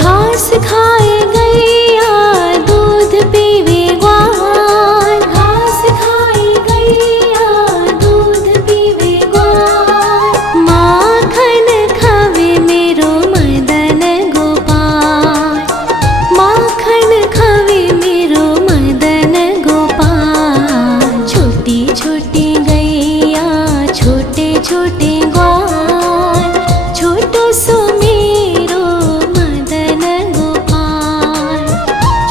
घास खाए गैया दूध पीवे ग्वाल, घास खाए गैया दूध पीवे ग्वाल। माखन खावे मेरो मदन गोपाल, माखन खावे मेरो मदन गोपाल। छोटी छोटी गैया छोटे छोटे ग्वाल, छोटो सो मेरो मदन गोपाल,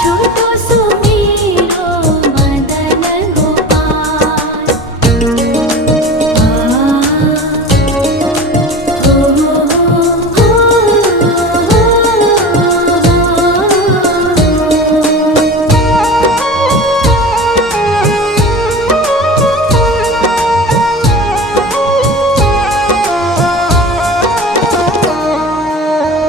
छोटो सो मेरो मदन गोपाल।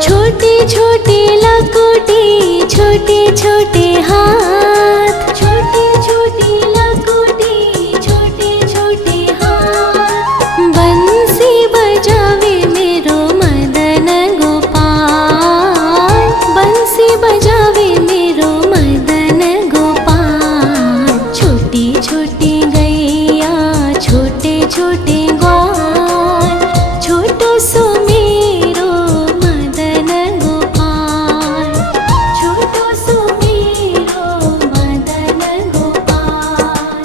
छोटी छोटी लकुटी छोटे छोटे हाथ, छोटी छोटी लकुटी छोटे छोटे हाथ। बंसी बजावे मेरो मदन गोपाल, बंसी बजावे मेरो मदन गोपाल। छोटी छोटी गैया छोटे छोटे ग्वाल, छोटो सो मेरो मदन गोपाल, छोटो सो मेरो मदन गोपाल।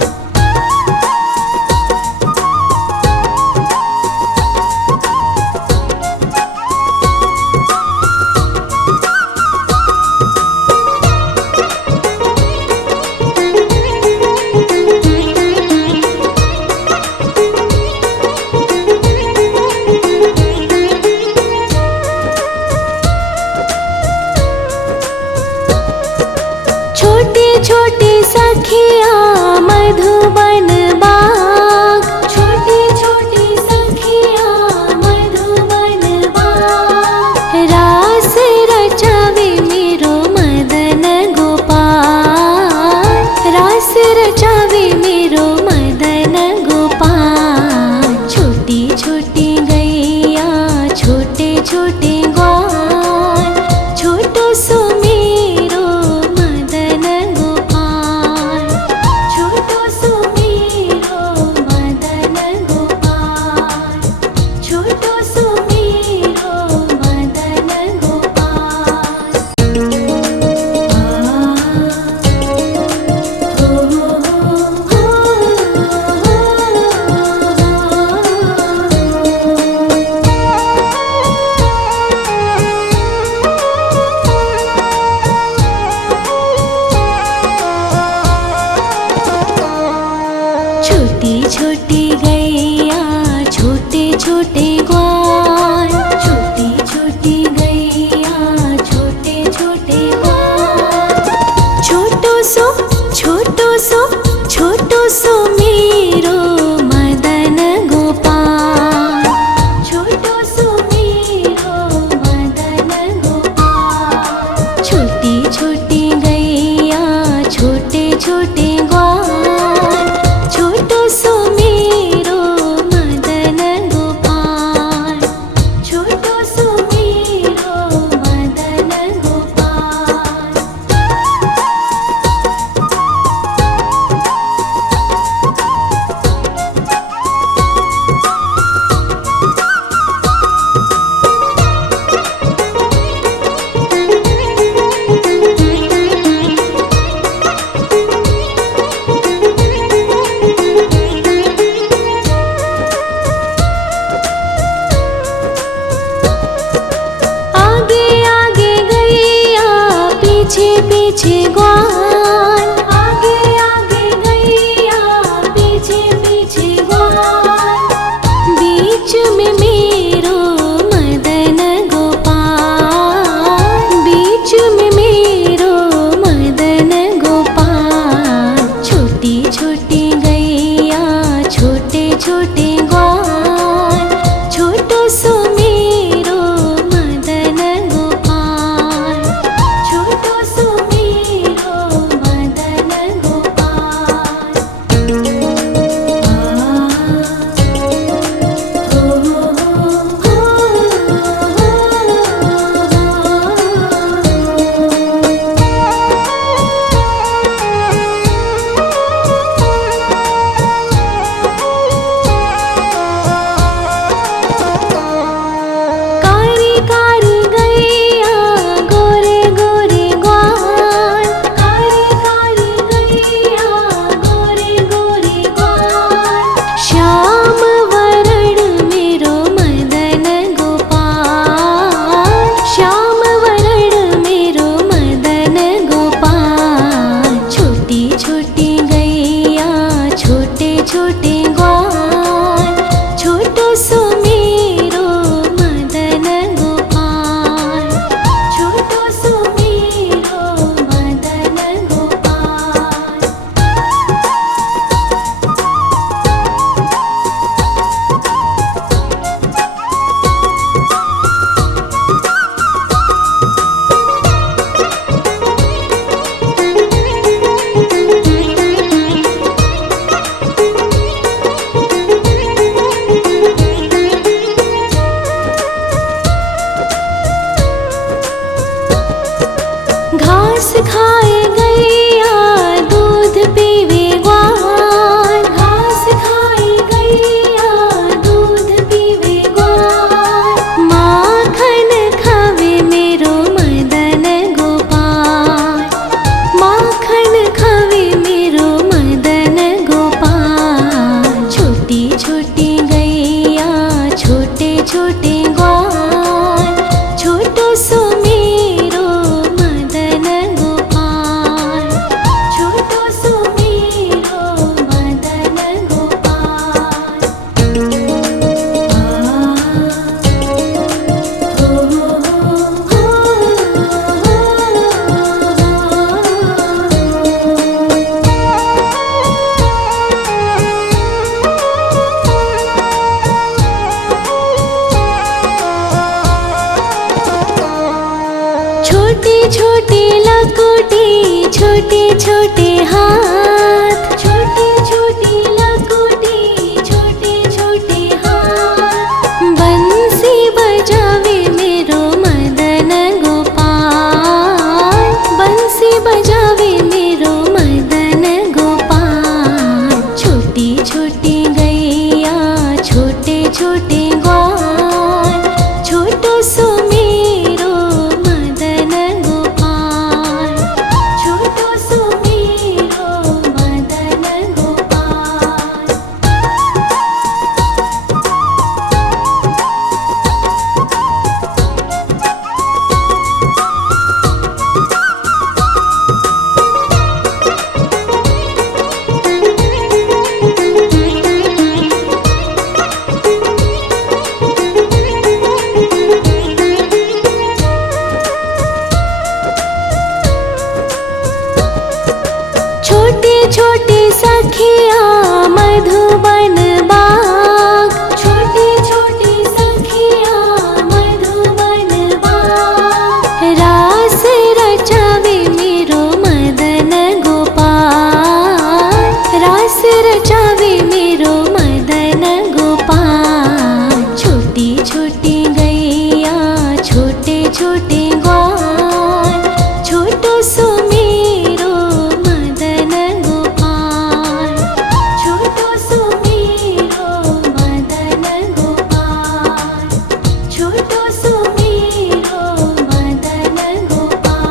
छोटे छोटे सखिया मधुबन बाग, छोटे छोटे सखिया मधुबन बाग। रास रचावे मेरो मदन गोपाल, रास रचावे मेरो मदन गोपाल। छोटी छोटी गैया छोटे छोटे ग्वाल, छोटो सो मेरो मदन गोपाल, छोटो सो मेरो मदन गोपाल, छोटो सो मेरो मदन गोपाल। छोटी छोटी गैया छोटे छोटे ग्वाल, छोटी छोटी गैया छोटे छोटे ग्वाल। छोटो सो छोटो सो छोटो सो मेरो मदन गोपाल, छोटो सो मेरो मदन गोपाल। छोटी छोटी गैया छोटे छोटे ग्वाल, छोटो सो मेरो मदन गोपाल, छोटो सो मेरो मदन गोपाल। आगे आगे गैया पीछे पीछे ग्वाल, आगे आगे गैया पीछे पीछे ग्वाल। बीच में मेरो मदन गोपाल, बीच में मेरो मदन गोपाल। छोटी छोटी गैया छोटे छोटे ग्वाल, छोटो सो मेरो मदन गोपाल, छोटो सो मेरो घास खाए गैया दूध पीवे ग्वाल, घास खाए गैया दूध पीवे ग्वाल, माखन खावे मेरो मदन गोपाल, माखन खावे मेरो मदन गोपाल। छोटी छोटी गैया छोटे छोटे ग्वाल, छोटो सो मेरो मदन गोपाल, छोटो सो मेरो मदन गोपाल। छोटे छोटे लकोटी छोटे छोटे हाथ, छोटे छोटे लकोटी छोटे छोटे हाथ, बंसी बजावे मेरो मदन गोपाल, बंसी बजावे मेरो मदन गोपाल। छोटी छोटी गैया छोटे छोटे ग्वाल, छोटो सो मेरो मदन गोपाल, छोटो सो मेरो मदन गोपाल। छोटे छोटे सखिया मधुबन बाग, छोटे छोटे सखिया मधुबन बाग, रास रचावे मेरो मदन गोपाल, रास रचावे मेरो मदन गोपाल। छोटी छोटी गैया छोटे छोटे ग्वाल, छोटो सो मेरो मदन गोपाल, छोटो सो मेरो मदन गोपाल, छोटो सो मेरो मदन गोपाल।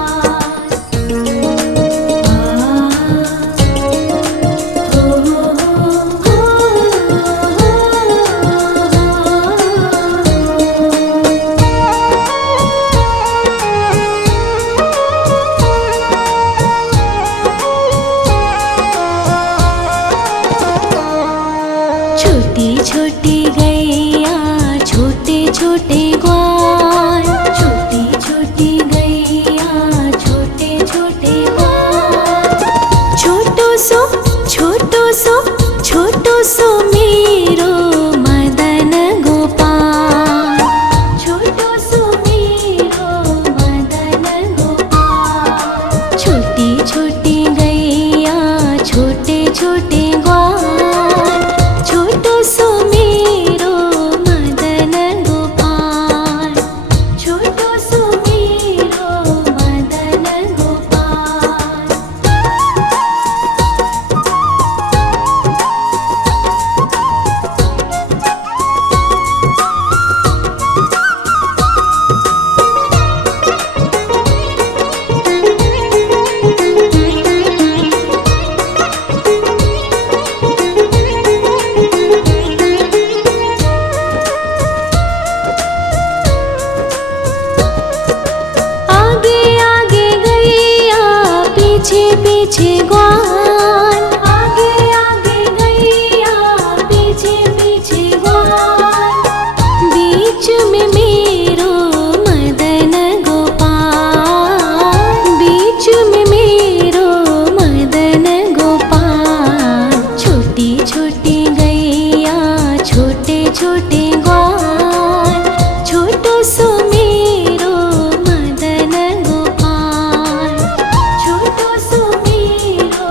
छोटी छोटी गैया छोटे छोटे ग्वाल, छोटी छोटी गैया छोटे छोटे ग्वाल, छोटो सो छोटो सो छोटो सो मेरो मदन गोपाल, छोटो सो मेरो मदन गोपाल। छोटी छोटी गैया छोटे छोटे ग्वाल, छोटो सो मेरो मदन गोपाल, छोटो सो मेरो मदन गोपाल। आगे आगे गैया पीछे पीछे ग्वाल, आगे आगे गैया पीछे पीछे ग्वाल, बीच में मेरो मदन गोपाल, बीच में मेरो मदन गोपाल। छोटी छोटी गैया छोटे छोटे ग्वाल, छोटो सो मेरो मदन गोपाल, छोटो सो मेरो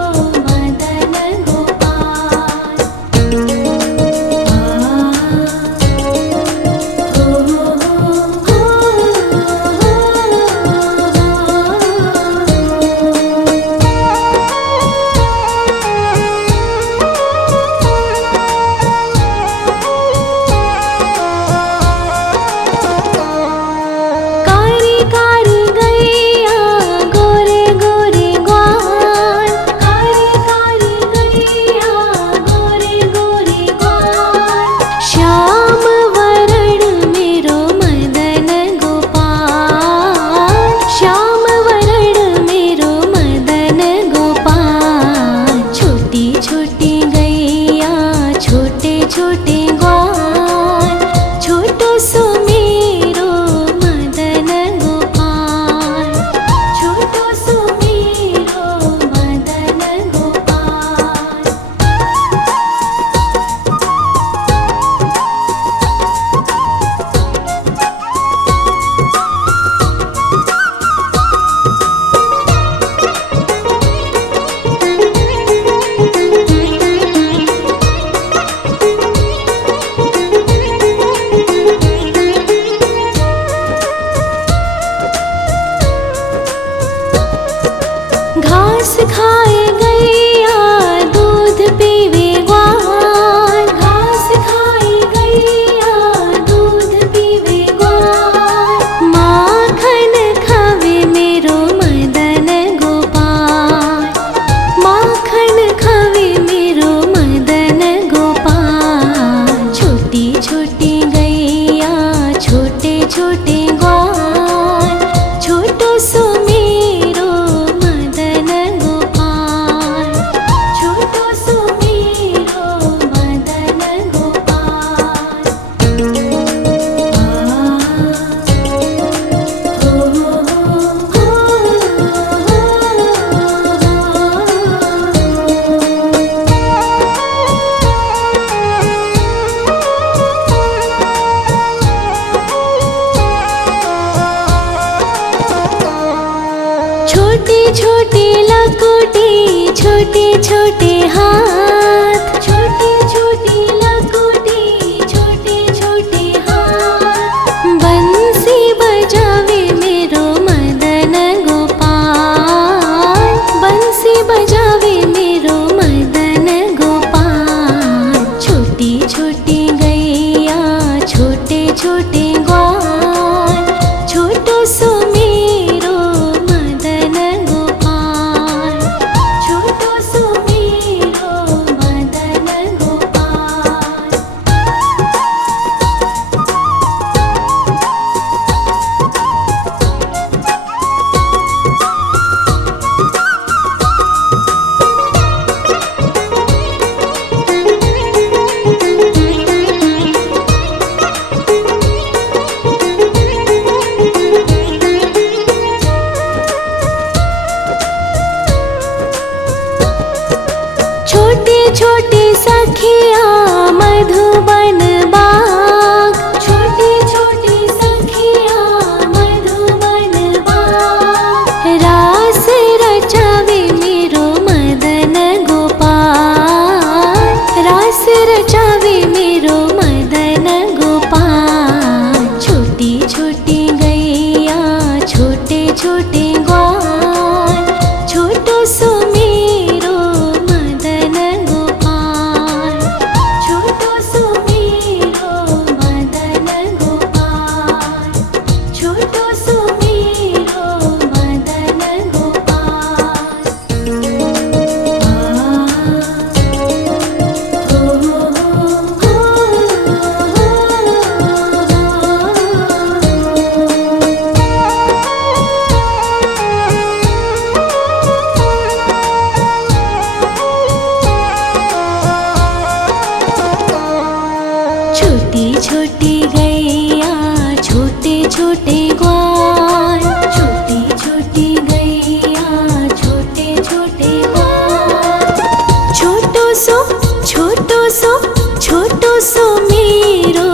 छोटे छोटे लकोटे छोटे छोटे हाथ, छोटे छोटे लकोटे छोटे छोटे हाथ। बंसी बजावे मेरो मदन गोपाल, बंसी बजावे मेरो मदन गोपाल। छोटी छोटी गैया छोटे छोटे ग्वाल, छोटो सो मेरो मदन गोपाल, छोटो सो मेरो मदन गोपाल। छोटे छोटे सखिया मधुबन बाग, छोटे छोटे सखिया मधुबन बाग। रास रचावे मेरो मदन गोपाल, रास रचावे मेरो मदन गोपाल। छोटी छोटी गैया छोटे छोटे ग्वाल, छोटो सो मेरो मदन गोपाल, छोटो सो मेरो मदन गोपाल, छोटो सो मेरो मदन गोपाल। छोटी छोटी गैया छोटे छोटे ग्वाल, छोटी छोटी गैया छोटे छोटे ग्वाल। छोटो सो छोटो सो छोटो सो मेरो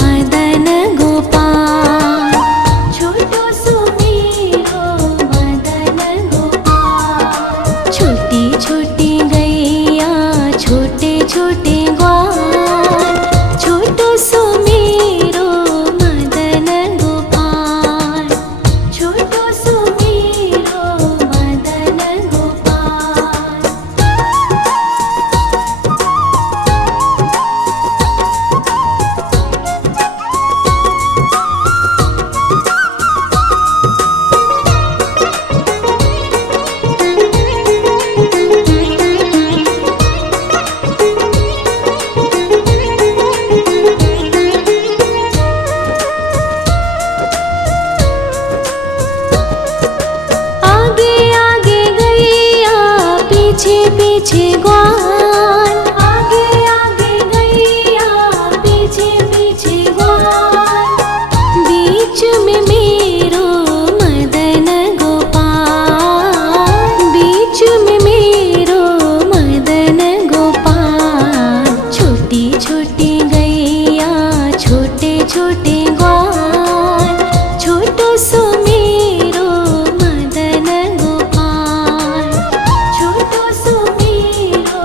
मदन गोपाल, छोटो सो मेरो मदन गोपाल। छोटी छोटी गैया छोटे छोटे ग्वाल, छोटो सो मेरो मदन गोपाल, छोटो सो मेरो मदन गोपाल। आगे आगे गैया पीछे पीछे ग्वाल, आगे आगे गैया पीछे पीछे ग्वाल। बीच में मेरो मदन गोपाल, बीच में मेरो मदन गोपाल। छोटी छोटी गैया छोटे छोटे ग्वाल, छोटो सो मेरो मदन गोपाल, छोटो सो मेरो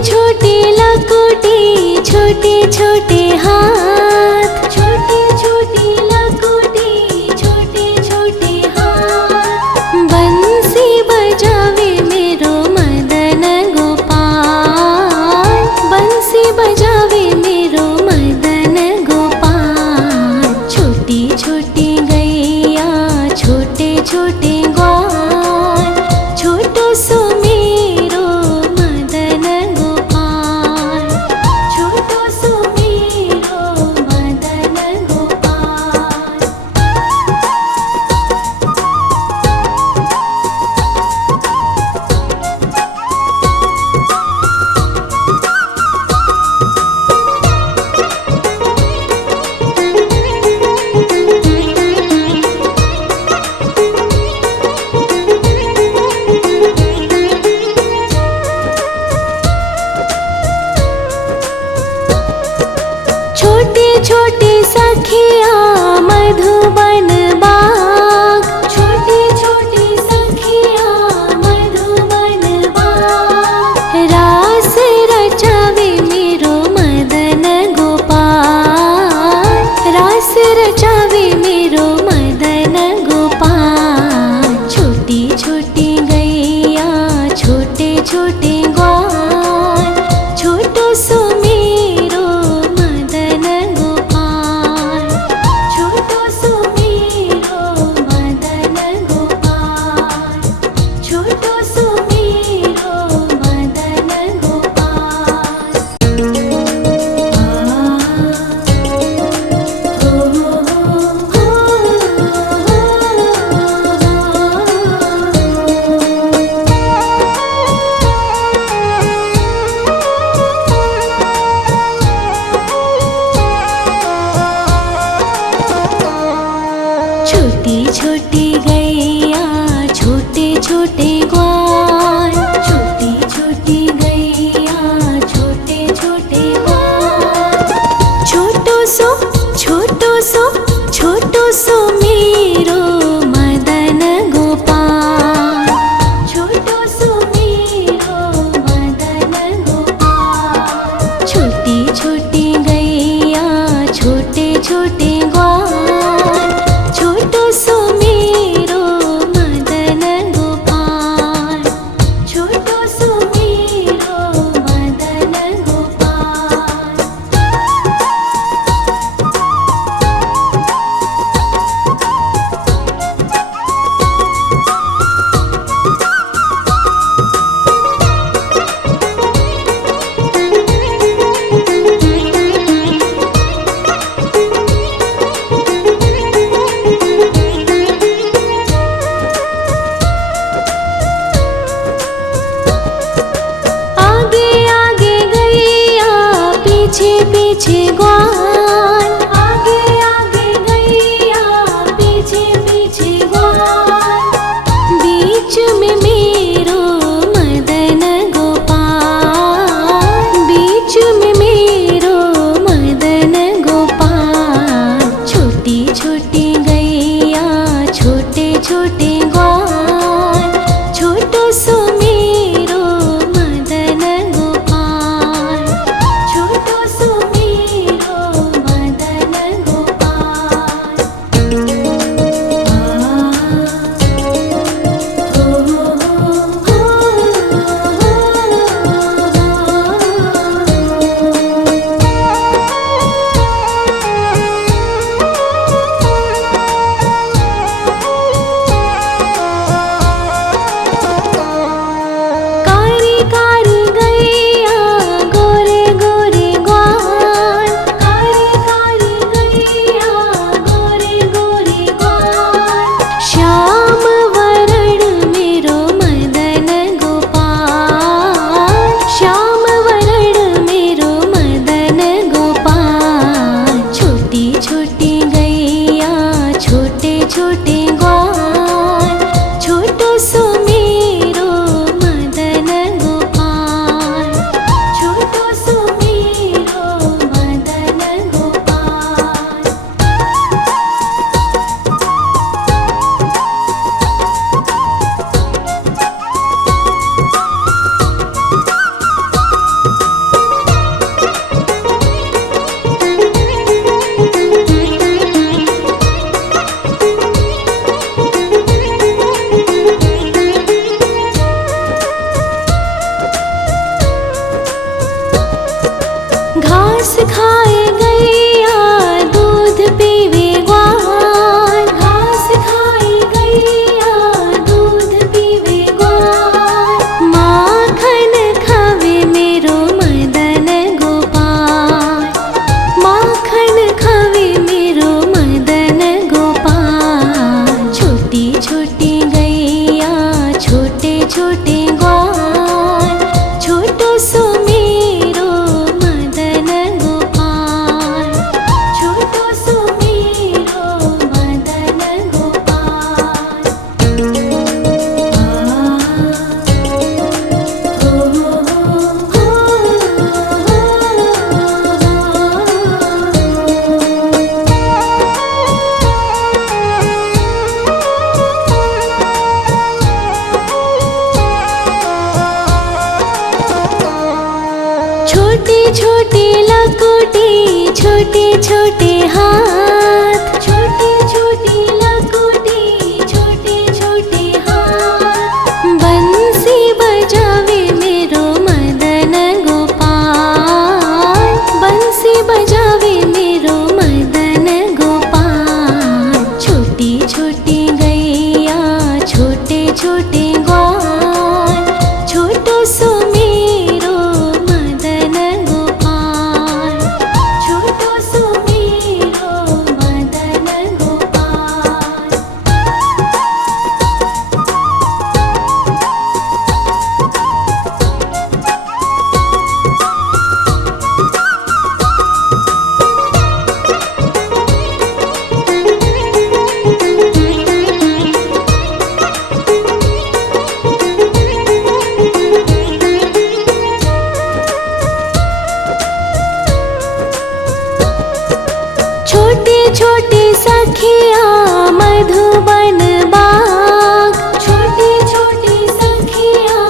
छोटी लकुटी छोटे छोटे हाथ, छोटी छोटी लकुटी छोटे छोटे हाथ। बंसी बजावे मेरो मदन गोपाल, बंसी बजावे मेरो मदन गोपाल। छोटी छोटी गैया छोटे छोटे ग्वाल, छोटो सो मेरो मदन गोपाल, छोटो सो मेरो मदन गोपाल। छोटी छोटी सखिया मधुबन बाग, छोटी छोटी सखिया मधुबन बाग। रास रचावे मेरो मदन गोपाल, रास रचावे मेरो मदन गोपाल। छोटी छोटी गैया छोटे छोटे ग्वाल, छोटो सो मेरो मदन गोपाल, छोटो सो मेरो मदन गोपाल, छोटो सो मेरो मदन गोपाल। छोटी छोटी गैया छोटे छोटे ग्वाल, छोटी छोटी गैया छोटे छोटे ग्वाल। छोटो सो छोटो सो छोटो सो मेरो मदन गोपाल, छोटो सो मेरो मदन गोपाल। छोटी छोटी गैया छोटे छोटे ग्वाल, छोटो सो मेरो मदन गोपाल, छोटो सो मेरो मदन गोपाल। आगे आगे गैया पीछे पीछे ग्वाल, आगे आगे गैया पीछे पीछे ग्वाल। बीच में मेरो मदन गोपाल, बीच में मेरो मदन गोपाल। छोटी छोटी गैया छोटे छोटे ग्वाल, छोटो सो मेरो मदन गोपाल, छोटो सो मेरो खाए गैया दूध पीवे ग्वाल, घास खाए गैया दूध पीवे ग्वाल, माखन खावे मेरो मदन गोपाल, माखन खावे मेरो मदन गोपाल। छोटी छोटी गैया छोटे छोटे ग्वाल, छोटो सो मेरो मदन गोपाल, छोटो सो मेरो मदन गोपाल। छोटी छोटी लकुटी छोटे छोटे हाथ, छोटी छोटी लकुटी छोटे छोटे हाथ, बंसी बजावे मेरो मदन गोपाल, बंसी बजावे मेरो मदन गोपाल। छोटी छोटी गैया छोटे छोटे ग्वाल, छोटो सो मेरो मदन गोपाल, छोटो सो मेरो मदन गोपाल। छोटे छोटे सखिया मधुबन बाग, छोटे छोटे सखिया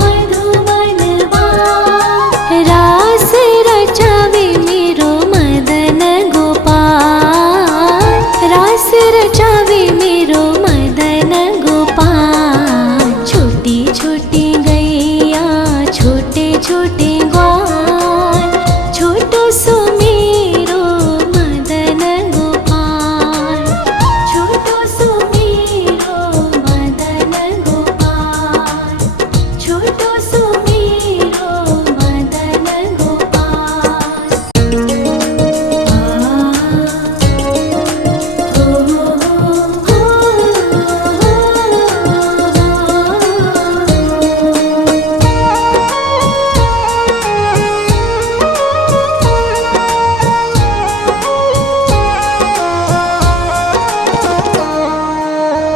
मधुबन बाग, रास रचावे मेरो मदन गोपाल, रास रचावे मेरो मदन गोपाल। छोटी छोटी गैया छोटे छोटे ग्वाल, छोटो सो मेरो मदन गोपाल, छोटो सो मेरो मदन गोपाल, छोटो सो मेरो मदन गोपाल।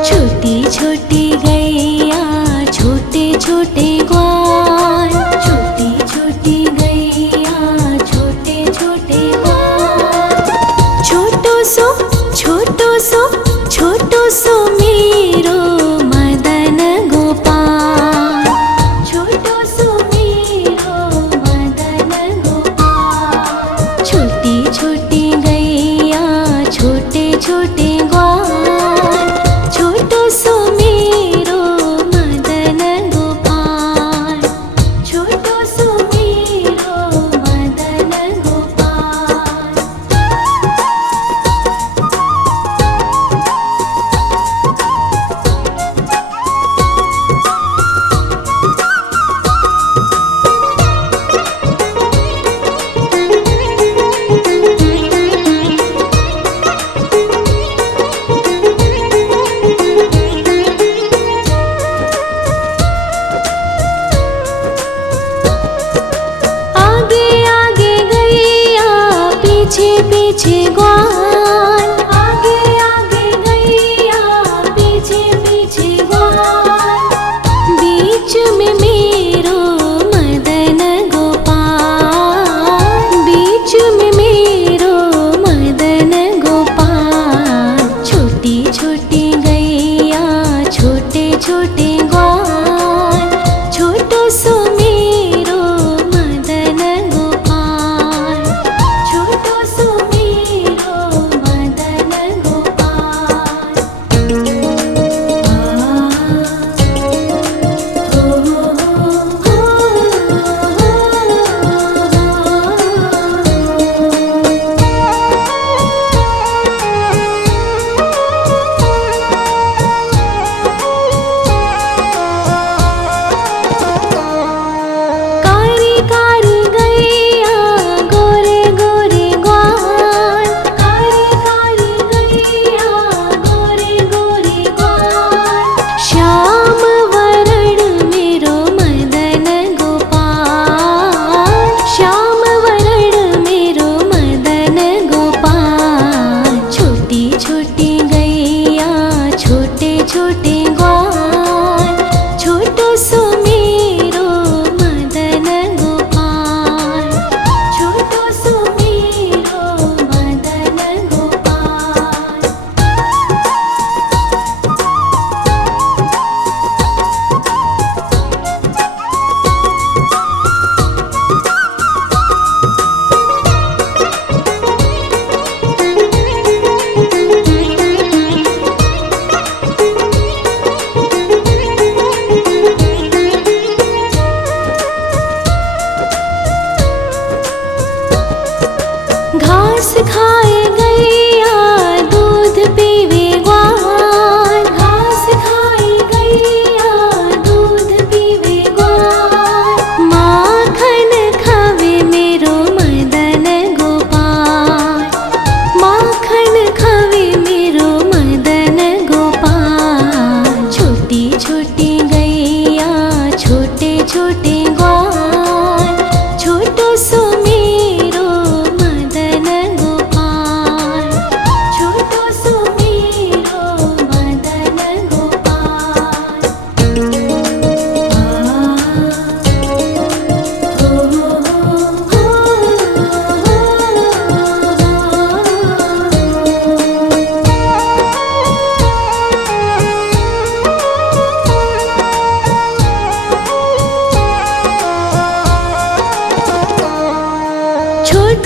छोटी छोटी गैया छोटे छोटे ग्वाल, छोटी छोटी गैया छोटे छोटे ग्वाल, छोटो सो छोटो सो मेरो मदन गोपाल, छोटो सो मेरो मदन गोपाल। छोटी छोटी गैया छोटे छोटे ग्वाल, छोटो सो मेरो मदन गोपाल, छोटो सो मेरो मदन गोपाल। आगे आगे गैया पीछे पीछे ग्वाल, आगे आगे गैया पीछे पीछे ग्वाल, बीच में मेरो मदन गोपाल, बीच में मेरो मदन गोपाल। छोटी छोटी गैया छोटे छोटे ग्वाल, छोटो सो मेरो मदन गोपाल, छोटो सो मेरो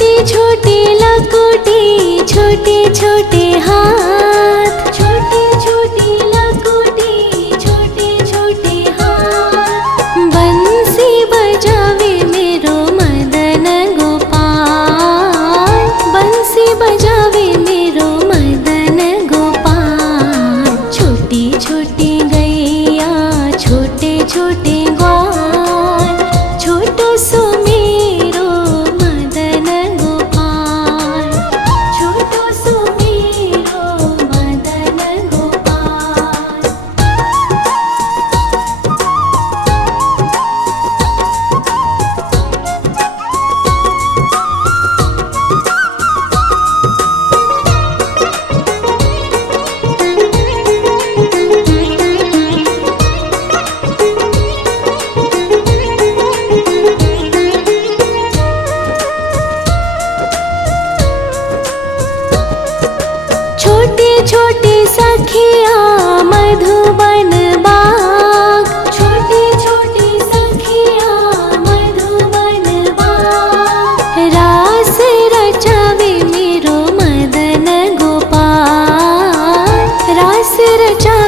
छोटी छोटी लकोटी छोटे छोटे हाथ, छोटी छोटी लकोटी छोटे छोटे हाथ। बंसी बजावे मेरो मदन गोपाल, बंसी बजावे मेरो मदन गोपाल। छोटी छोटी गैया छोटे छोटे ग्वाल, छोटो सो मेरो मदन गोपाल, छोटो सो मेरो मदन गोपाल। छोटे छोटे सखिया मधुबन बाग, छोटे छोटे सखिया मधुबन बाग। रास रचावे मेरो मदन गोपाल, रास रचा